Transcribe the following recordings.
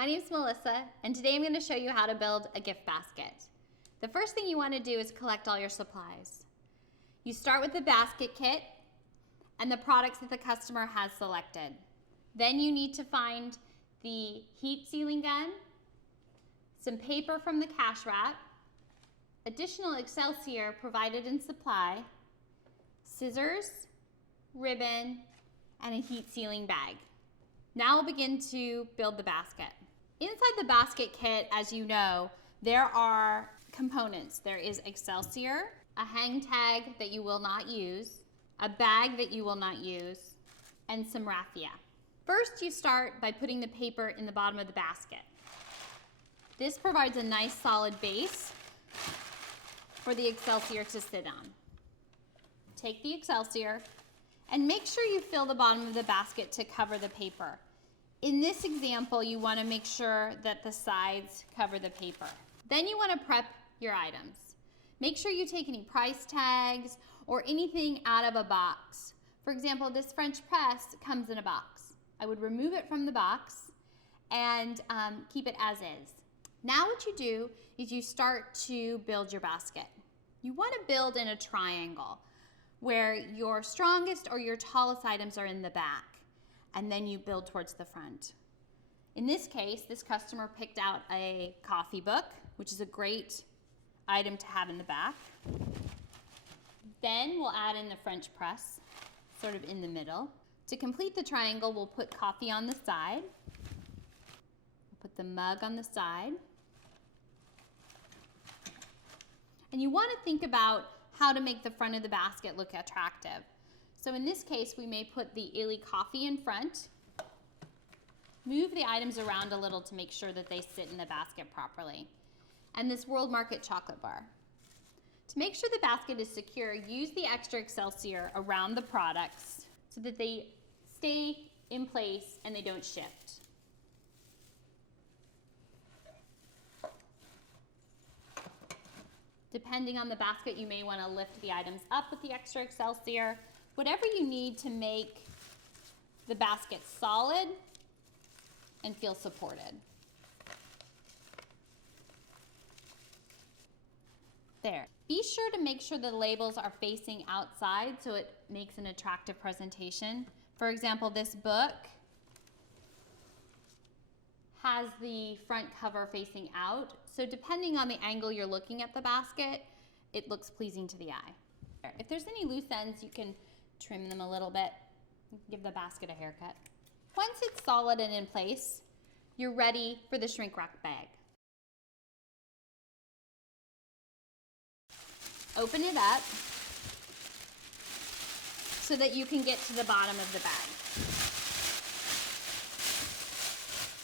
My name is Melissa, and today I'm going to show you how to build a gift basket. The first thing you want to do is collect all your supplies. You start with the basket kit and the products that the customer has selected. Then you need to find the heat sealing gun, some paper from the cash wrap, additional Excelsior provided in supply, scissors, ribbon, and a heat sealing bag. Now we'll begin to build the basket. Inside the basket kit, as you know, there are components. There is Excelsior, a hang tag that you will not use, a bag that you will not use, and some raffia. First, you start by putting the paper in the bottom of the basket. This provides a nice solid base for the Excelsior to sit on. Take the Excelsior and make sure you fill the bottom of the basket to cover the paper. In this example, you want to make sure that the sides cover the paper. Then you want to prep your items. Make sure you take any price tags or anything out of a box. For example, this French press comes in a box. I would remove it from the box and keep it as is. Now what you do is you start to build your basket. You want to build in a triangle where your strongest or your tallest items are in the back, and then you build towards the front. In this case, this customer picked out a coffee book, which is a great item to have in the back. Then we'll add in the French press, sort of in the middle. To complete the triangle, we'll put coffee on the side. We'll put the mug on the side. And you want to think about how to make the front of the basket look attractive. So in this case, we may put the Illy coffee in front, move the items around a little to make sure that they sit in the basket properly, and this World Market chocolate bar. To make sure the basket is secure, use the extra Excelsior around the products so that they stay in place and they don't shift. Depending on the basket, you may want to lift the items up with the extra Excelsior. Whatever you need to make the basket solid and feel supported. There. Be sure to make sure the labels are facing outside so it makes an attractive presentation. For example, this book has the front cover facing out, so depending on the angle you're looking at the basket, it looks pleasing to the eye. If there's any loose ends, you can trim them a little bit, give the basket a haircut. Once it's solid and in place, you're ready for the shrink wrap bag. Open it up so that you can get to the bottom of the bag.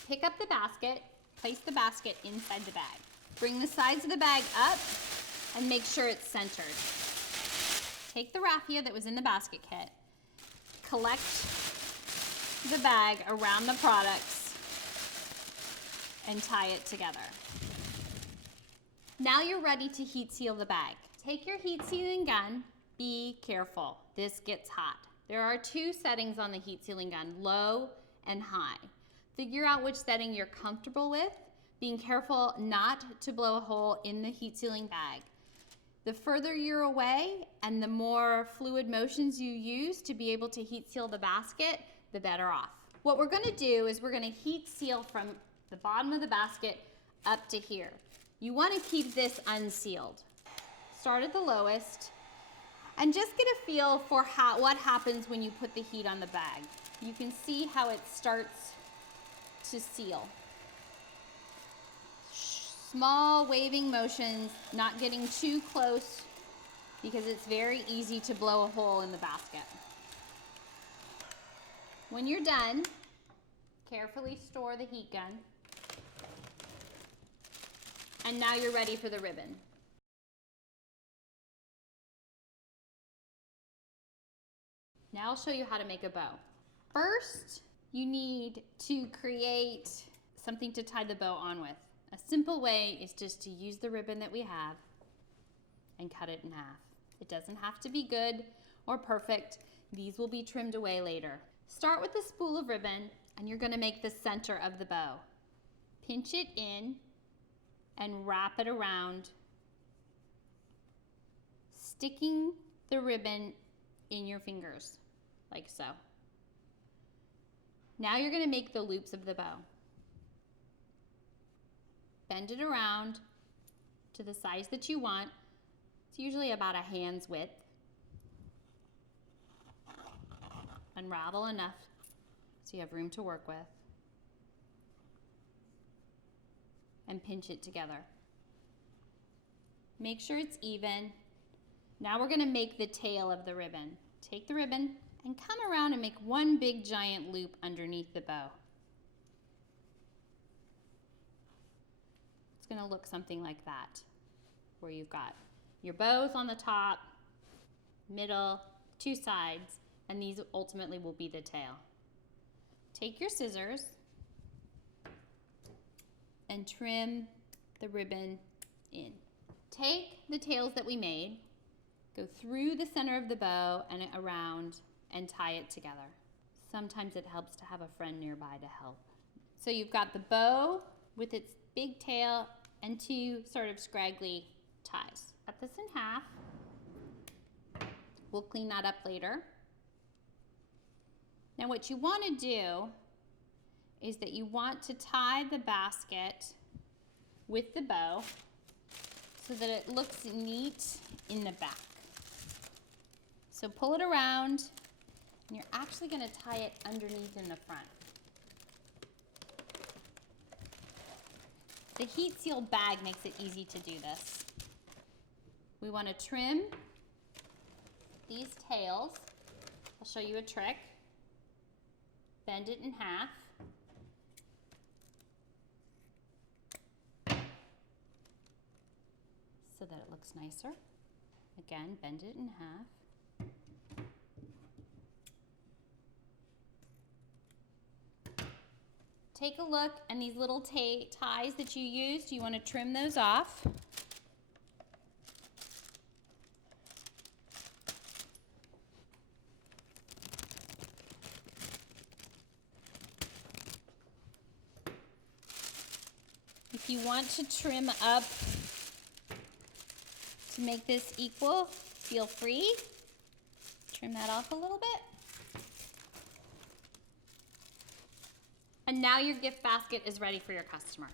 Pick up the basket, place the basket inside the bag. Bring the sides of the bag up and make sure it's centered. Take the raffia that was in the basket kit, collect the bag around the products, and tie it together. Now you're ready to heat seal the bag. Take your heat sealing gun. Be careful, this gets hot. There are two settings on the heat sealing gun, low and high. Figure out which setting you're comfortable with, being careful not to blow a hole in the heat sealing bag. The further you're away and the more fluid motions you use to be able to heat seal the basket, the better off. What we're gonna do is we're gonna heat seal from the bottom of the basket up to here. You wanna keep this unsealed. Start at the lowest and just get a feel for what happens when you put the heat on the bag. You can see how it starts to seal. Small waving motions, not getting too close because it's very easy to blow a hole in the basket. When you're done, carefully store the heat gun. And now you're ready for the ribbon. Now I'll show you how to make a bow. First, you need to create something to tie the bow on with. A simple way is just to use the ribbon that we have and cut it in half. It doesn't have to be good or perfect. These will be trimmed away later. Start with a spool of ribbon and you're going to make the center of the bow. pinch it in and wrap it around, sticking the ribbon in your fingers, like so. Now you're going to make the loops of the bow. Bend it around to the size that you want. It's usually about a hand's width. Unravel enough so you have room to work with. And pinch it together. Make sure it's even. Now we're going to make the tail of the ribbon. Take the ribbon and come around and make one big giant loop underneath the bow. It's going to look something like that, where you've got your bows on the top, middle, two sides, and these ultimately will be the tail. Take your scissors and trim the ribbon in. Take the tails that we made, go through the center of the bow and around and tie it together. Sometimes it helps to have a friend nearby to help. So you've got the bow with its big tail and two sort of scraggly ties. Cut this in half. We'll clean that up later. Now what you want to do is that you want to tie the basket with the bow so that it looks neat in the back. So pull it around, and you're actually going to tie it underneath in the front. The heat sealed bag makes it easy to do this. We want to trim these tails. I'll show you a trick. Bend it in half. So that it looks nicer. Again, bend it in half. Take a look, and these little ties that you used, you want to trim those off. If you want to trim up to make this equal, feel free. Trim that off a little bit. And now your gift basket is ready for your customer.